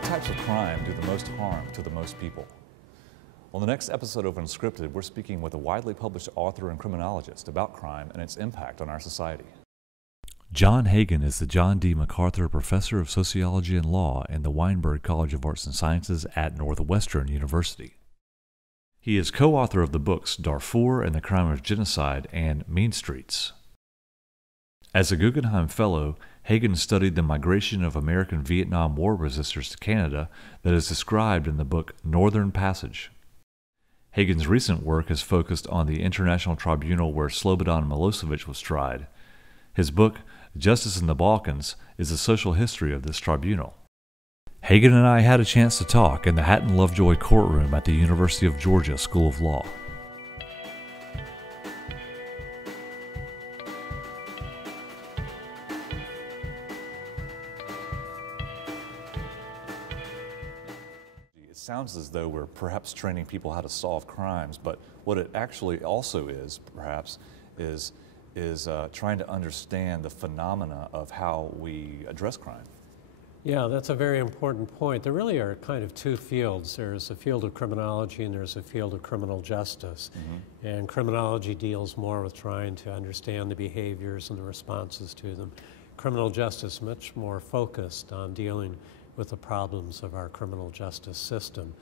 What types of crime do the most harm to the most people? On the next episode of Unscripted, we're speaking with a widely published author and criminologist about crime and its impact on our society. John Hagan is the John D. MacArthur Professor of Sociology and Law in the Weinberg College of Arts and Sciences at Northwestern University. He is co-author of the books Darfur and the Crime of Genocide and Mean Streets. As a Guggenheim Fellow, Hagan studied the migration of American Vietnam War resistors to Canada that is described in the book Northern Passage. Hagan's recent work has focused on the international tribunal where Slobodan Milosevic was tried. His book, Justice in the Balkans, is a social history of this tribunal. Hagan and I had a chance to talk in the Hatton Lovejoy courtroom at the University of Georgia School of Law. It sounds as though we're perhaps training people how to solve crimes, but what it actually also is, perhaps, is trying to understand the phenomena of how we address crime. Yeah, that's a very important point. There really are kind of two fields. There's a field of criminology and there's a field of criminal justice. Mm-hmm. And criminology deals more with trying to understand the behaviors and the responses to them. Criminal justice much more focused on dealing with the problems of our criminal justice system.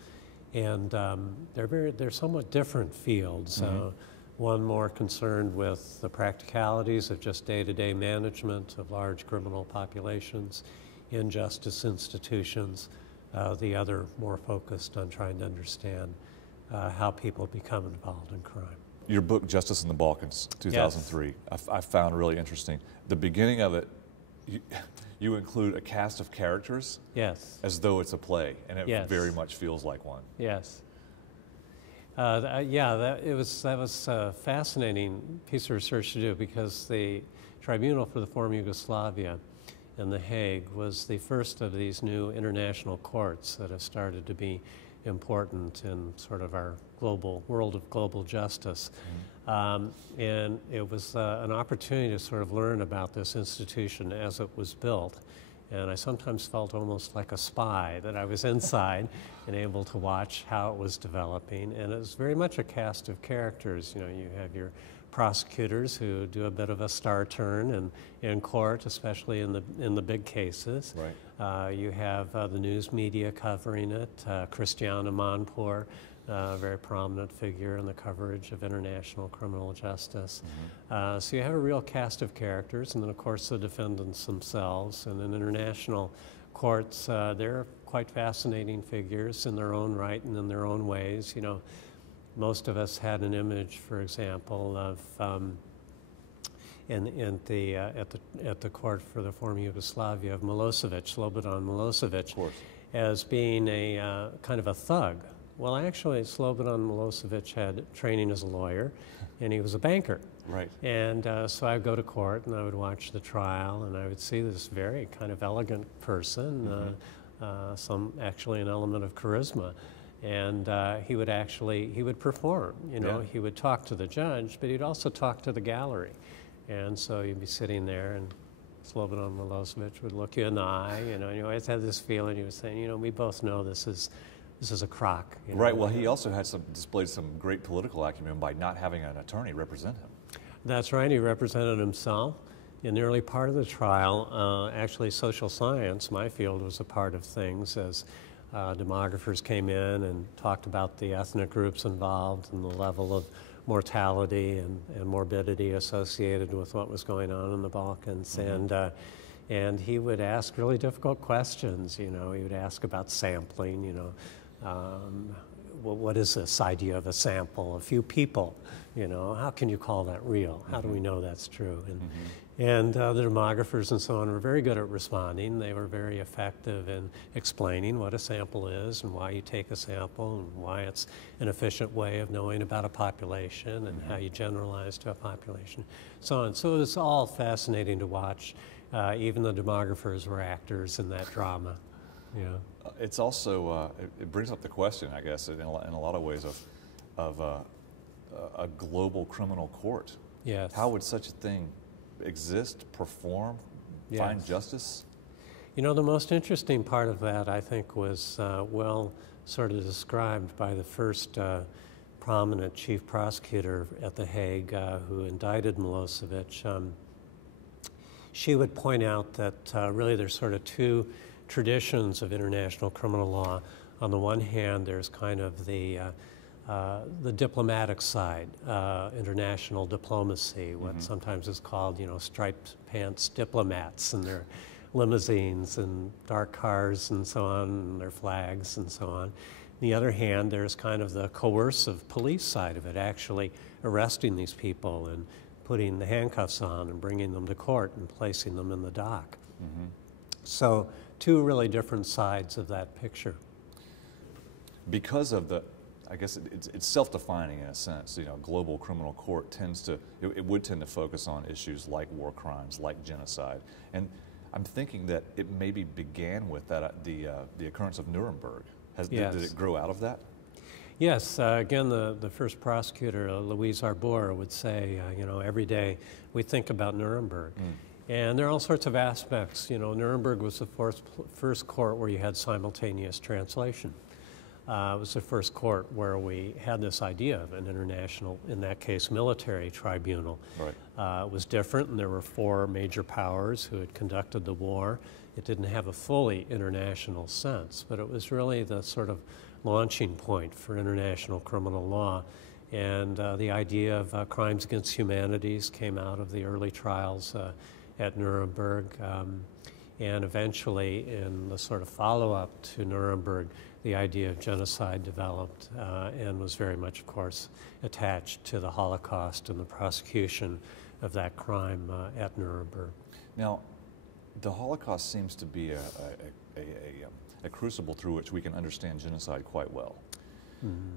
And they're somewhat different fields. Mm-hmm. One more concerned with the practicalities of just day-to-day management of large criminal populations in justice institutions, the other more focused on trying to understand how people become involved in crime. Your book, Justice in the Balkans, 2003, yes. I found really interesting. The beginning of it, you include a cast of characters, yes, as though it's a play, and it yes. very much feels like one. Yes. That was a fascinating piece of research to do because the Tribunal for the Former Yugoslavia in The Hague was the first of these new international courts that have started to be important in sort of our global world of global justice. Mm-hmm. And it was an opportunity to sort of learn about this institution as it was built. And I sometimes felt almost like a spy, that I was inside and able to watch how it was developing. And it was very much a cast of characters. You know, you have your prosecutors who do a bit of a star turn in court, especially in the big cases. Right. You have the news media covering it. Christiane Amanpour, a very prominent figure in the coverage of international criminal justice. Mm-hmm. So you have a real cast of characters, and then of course the defendants themselves. And in international courts, they're quite fascinating figures in their own right and in their own ways. You know, most of us had an image, for example, of at the court for the former Yugoslavia of Milosevic, Slobodan Milosevic, as being a kind of a thug. Well, actually, Slobodan Milosevic had training as a lawyer, and he was a banker. Right. And so I would go to court, and I would watch the trial, and I would see this very kind of elegant person, mm-hmm. Actually an element of charisma. And he would perform, you know, yeah. He would talk to the judge, but he'd also talk to the gallery. And so you'd be sitting there, and Slobodan Milosevic would look you in the eye, you know, and you always had this feeling, he was saying, you know, we both know this is a crock. You know? Right, well, he also had displayed some great political acumen by not having an attorney represent him. That's right, he represented himself. In the early part of the trial, actually social science, my field, was a part of things as demographers came in and talked about the ethnic groups involved and the level of mortality and morbidity associated with what was going on in the Balkans. Mm-hmm. And he would ask really difficult questions. You know, he would ask about sampling. You know, what is this idea of a sample? A few people. You know, how can you call that real? How do we know that's true? And the demographers and so on were very good at responding. They were very effective in explaining what a sample is and why you take a sample and why it's an efficient way of knowing about a population and how you generalize to a population, so on. So it's all fascinating to watch. Even the demographers were actors in that drama. Yeah. It's also, it brings up the question, I guess, in a lot of ways of a global criminal court. Yes. How would such a thing exist, perform, find justice? You know, the most interesting part of that, I think, was well sort of described by the first prominent chief prosecutor at The Hague who indicted Milosevic. She would point out that really there's sort of two traditions of international criminal law. On the one hand, there's kind of the diplomatic side, international diplomacy, what sometimes is called, striped pants diplomats, and their limousines and dark cars and so on, and their flags and so on. On the other hand, there's kind of the coercive police side of it, actually arresting these people and putting the handcuffs on and bringing them to court and placing them in the dock. So two really different sides of that picture. Because of I guess it's self-defining in a sense. Global criminal court it would tend to focus on issues like war crimes, like genocide, and I'm thinking that it maybe began with the occurrence of Nuremberg. Yes. Did it grow out of that? Yes. Again, the first prosecutor, Louise Arbour, would say, every day we think about Nuremberg. And there are all sorts of aspects. Nuremberg was the first court where you had simultaneous translation. It was the first court where we had this idea of an international, in that case, military tribunal. Right. It was different, and there were 4 major powers who had conducted the war. It didn't have a fully international sense, but it was really the sort of launching point for international criminal law. And the idea of crimes against humanities came out of the early trials at Nuremberg. And eventually, in the sort of follow-up to Nuremberg, the idea of genocide developed and was very much, of course, attached to the Holocaust and the prosecution of that crime at Nuremberg. Now, the Holocaust seems to be a crucible through which we can understand genocide quite well.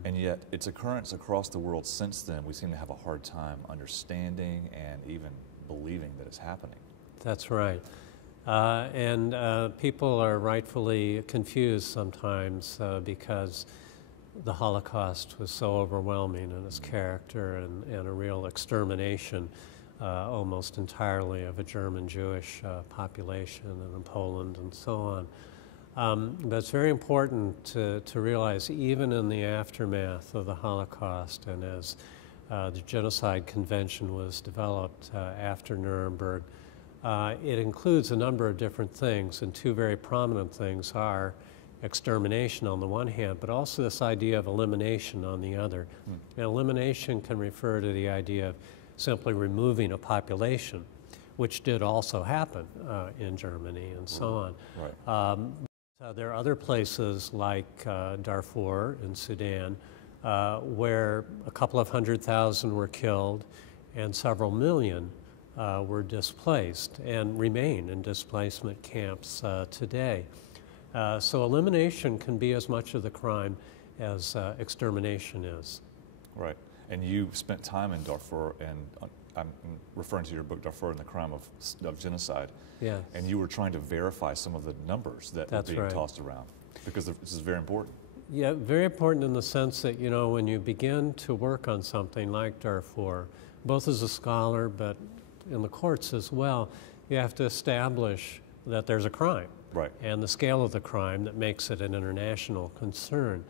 And yet, its occurrence across the world since then, we seem to have a hard time understanding and even believing that it's happening. That's right. And people are rightfully confused sometimes because the Holocaust was so overwhelming in its character and a real extermination almost entirely of a German Jewish population and in Poland and so on. But it's very important to realize, even in the aftermath of the Holocaust and as the Genocide Convention was developed after Nuremberg, it includes a number of different things, and 2 very prominent things are extermination on the one hand, but also this idea of elimination on the other. And elimination can refer to the idea of simply removing a population, which did also happen in Germany and so on. Right. There are other places like Darfur in Sudan where a couple of 100,000 were killed and several million were displaced and remain in displacement camps today. So elimination can be as much of the crime as extermination is. Right. And you spent time in Darfur, and I'm referring to your book, Darfur and the Crime of Genocide. Yes. And you were trying to verify some of the numbers that were being tossed around, because this is very important. Yeah, very important in the sense that, when you begin to work on something like Darfur, both as a scholar but in the courts as well, you have to establish that there's a crime. Right. And the scale of the crime that makes it an international concern.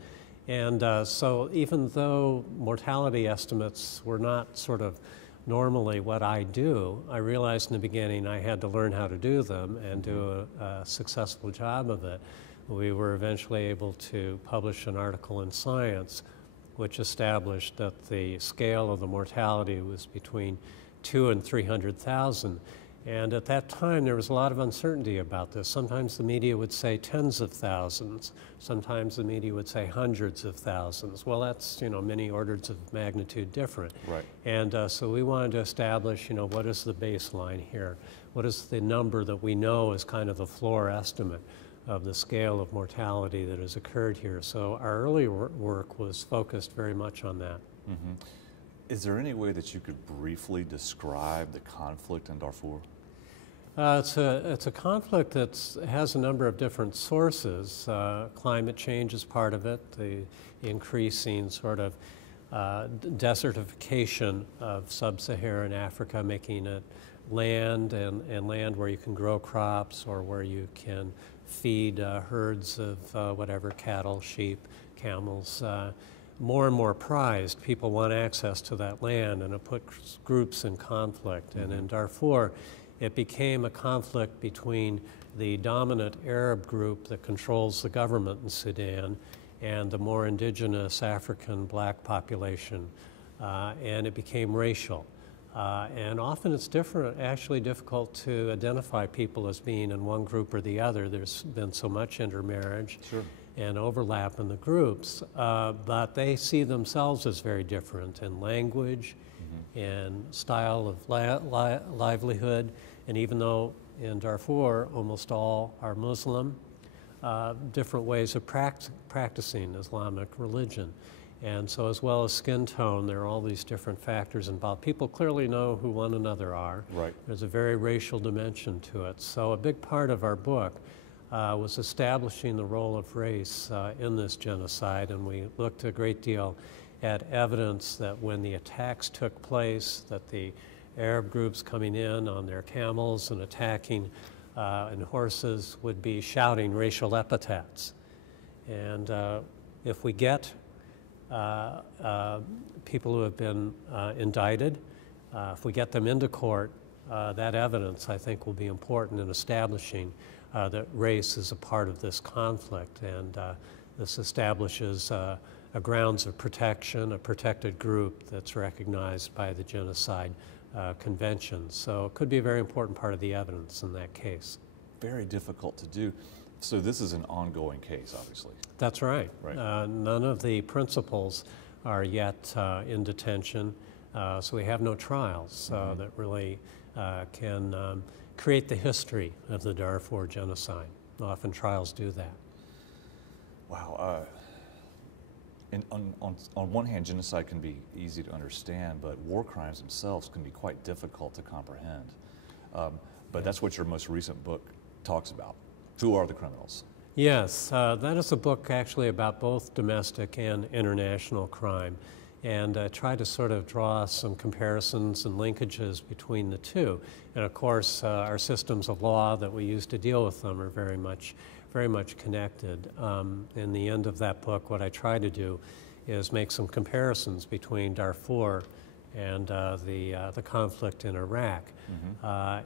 And so even though mortality estimates were not sort of normally what I do, I realized in the beginning I had to learn how to do them and do a successful job of it. We were eventually able to publish an article in Science which established that the scale of the mortality was between 200,000 and 300,000. And at that time, there was a lot of uncertainty about this. Sometimes the media would say tens of thousands. Sometimes the media would say hundreds of thousands. Well, that's, many orders of magnitude different. Right. And so we wanted to establish, what is the baseline here? What is the number that we know is kind of the floor estimate of the scale of mortality that has occurred here? So our early work was focused very much on that. Mm-hmm. Is there any way that you could briefly describe the conflict in Darfur? It's a conflict that has a number of different sources. Climate change is part of it, the increasing sort of desertification of sub-Saharan Africa, making it land and land where you can grow crops or where you can feed herds of whatever, cattle, sheep, camels, more and more prized. People want access to that land, and it puts groups in conflict. And in Darfur, it became a conflict between the dominant Arab group that controls the government in Sudan and the more indigenous African black population, and it became racial. And often it's actually difficult to identify people as being in one group or the other. There's been so much intermarriage and overlap in the groups, but they see themselves as very different in language, in style of livelihood, and even though in Darfur almost all are Muslim, different ways of practicing Islamic religion. And so as well as skin tone, there are all these different factors involved. People clearly know who one another are. Right. There's a very racial dimension to it. So a big part of our book was establishing the role of race in this genocide, and we looked a great deal at evidence that when the attacks took place, that the Arab groups coming in on their camels and attacking and horses would be shouting racial epithets. And if we get people who have been indicted, if we get them into court, that evidence, I think, will be important in establishing that race is a part of this conflict, and this establishes a grounds of protection, a protected group that's recognized by the Genocide Convention. So it could be a very important part of the evidence in that case. Very difficult to do. So this is an ongoing case, obviously. That's right. Right. None of the principals are yet in detention, so we have no trials that really can create the history of the Darfur genocide. Often trials do that. Wow. On one hand, genocide can be easy to understand, but war crimes themselves can be quite difficult to comprehend. But that's what your most recent book talks about. Who are the criminals? Yes, that is a book actually about both domestic and international crime, and try to sort of draw some comparisons and linkages between the two. And of course, our systems of law that we use to deal with them are very much connected. In the end of that book, what I try to do is make some comparisons between Darfur and the conflict in Iraq.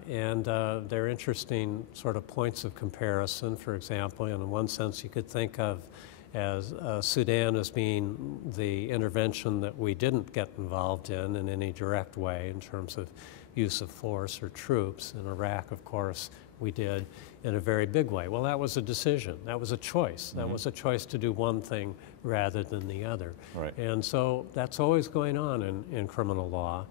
And they're interesting sort of points of comparison. For example, in one sense, you could think of as Sudan as being the intervention that we didn't get involved in any direct way in terms of use of force or troops. In Iraq, of course, we did in a very big way. Well, that was a decision. That was a choice. That was a choice to do one thing rather than the other. Right. And so that's always going on in criminal law.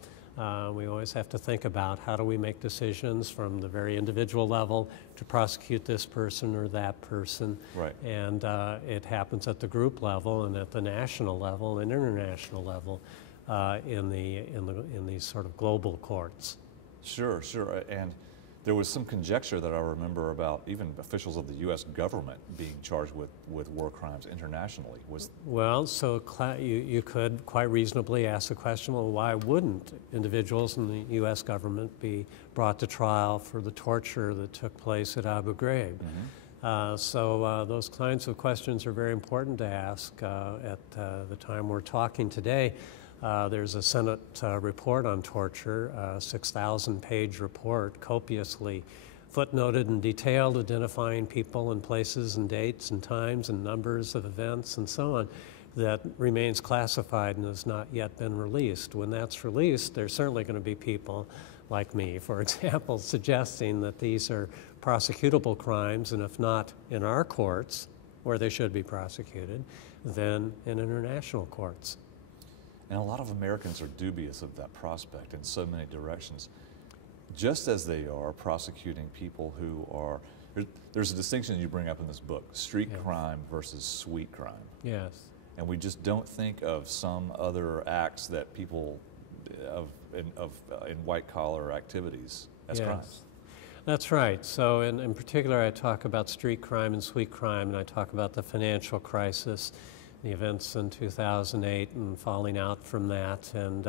We always have to think about how do we make decisions from the very individual level to prosecute this person or that person. Right. And it happens at the group level and at the national level and international level in these sort of global courts. Sure. And there was some conjecture that I remember about even officials of the U.S. government being charged with war crimes internationally. Well, so you could quite reasonably ask the question, well, why wouldn't individuals in the U.S. government be brought to trial for the torture that took place at Abu Ghraib? So those kinds of questions are very important to ask at the time we're talking today. There's a Senate report on torture, a 6,000-page report, copiously footnoted and detailed, identifying people and places and dates and times and numbers of events and so on, that remains classified and has not yet been released. When that's released, there's certainly going to be people like me, for example, suggesting that these are prosecutable crimes, and if not in our courts, where they should be prosecuted, then in international courts. And a lot of Americans are dubious of that prospect in so many directions, just as they are prosecuting people who are, there's a distinction you bring up in this book, street crime versus sweet crime. Yes. And we just don't think of some other acts that people in white-collar activities as crimes. That's right. So in particular, I talk about street crime and sweet crime, and I talk about the financial crisis, the events in 2008 and falling out from that, and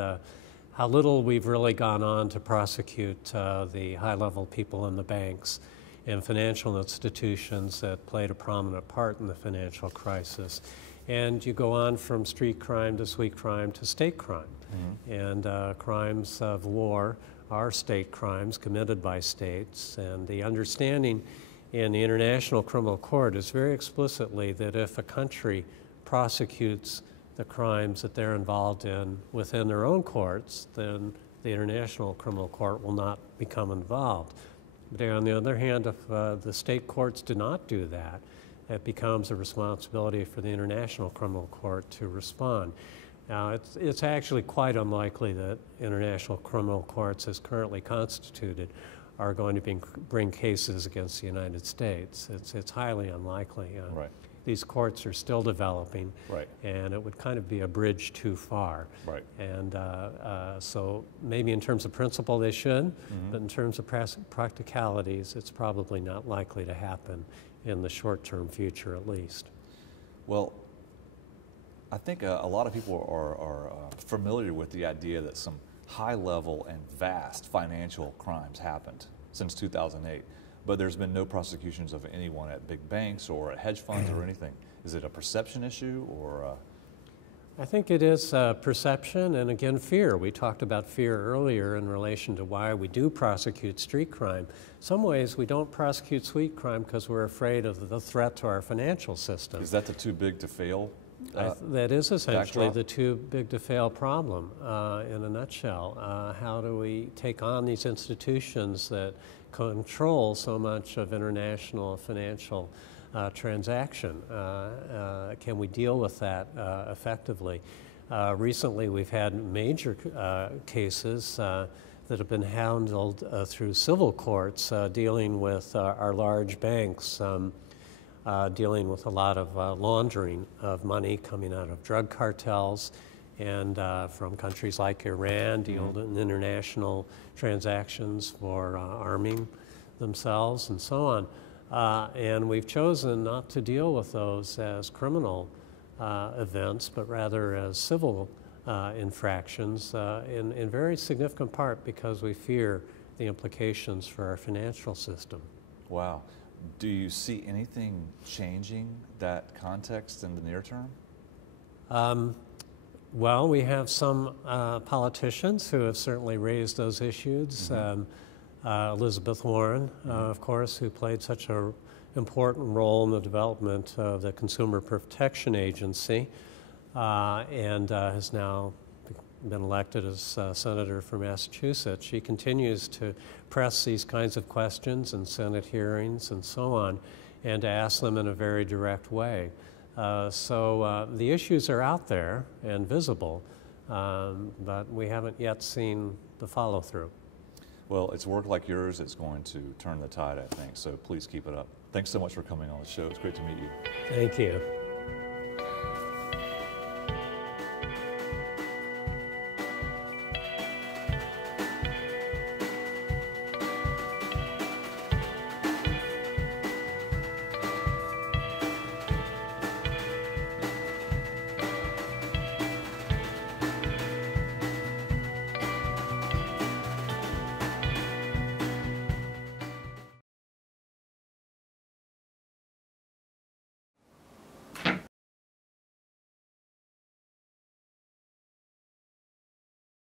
how little we've really gone on to prosecute the high-level people in the banks and financial institutions that played a prominent part in the financial crisis. And you go on from street crime to sweet crime to state crime. And crimes of war are state crimes committed by states. And the understanding in the International Criminal Court is very explicitly that if a country prosecutes the crimes that they're involved in within their own courts, then the International Criminal Court will not become involved. But on the other hand, if the state courts do not do that, it becomes a responsibility for the International Criminal Court to respond. Now, it's actually quite unlikely that international criminal courts as currently constituted are going to bring cases against the United States. It's highly unlikely. Right. These courts are still developing, right, and it would kind of be a bridge too far. Right. And so maybe in terms of principle they should, but in terms of practicalities, it's probably not likely to happen in the short-term future at least. Well, I think a lot of people are familiar with the idea that some high-level and vast financial crimes happened since 2008. But there's been no prosecutions of anyone at big banks or at hedge funds or anything. Is it a perception issue or? I think it is perception and again fear. We talked about fear earlier in relation to why we do prosecute street crime. Some ways we don't prosecute street crime because we're afraid of the threat to our financial system. Is that the too big to fail? That is essentially backdrop? the too big to fail problem in a nutshell. How do we take on these institutions that control so much of international financial transaction? Can we deal with that effectively? Recently we've had major cases that have been handled through civil courts dealing with our large banks, dealing with a lot of laundering of money coming out of drug cartels and from countries like Iran, dealing in international transactions for arming themselves and so on. And we've chosen not to deal with those as criminal events, but rather as civil infractions in very significant part because we fear the implications for our financial system. Wow. Do you see anything changing that context in the near term? Well, we have some politicians who have certainly raised those issues. Elizabeth Warren, of course, who played such an important role in the development of the Consumer Protection Agency and has now been elected as senator for Massachusetts. She continues to press these kinds of questions in Senate hearings and so on, and to ask them in a very direct way. So the issues are out there and visible, but we haven't yet seen the follow-through. Well, it's work like yours that's going to turn the tide, I think, so please keep it up. Thanks so much for coming on the show. It's great to meet you. Thank you.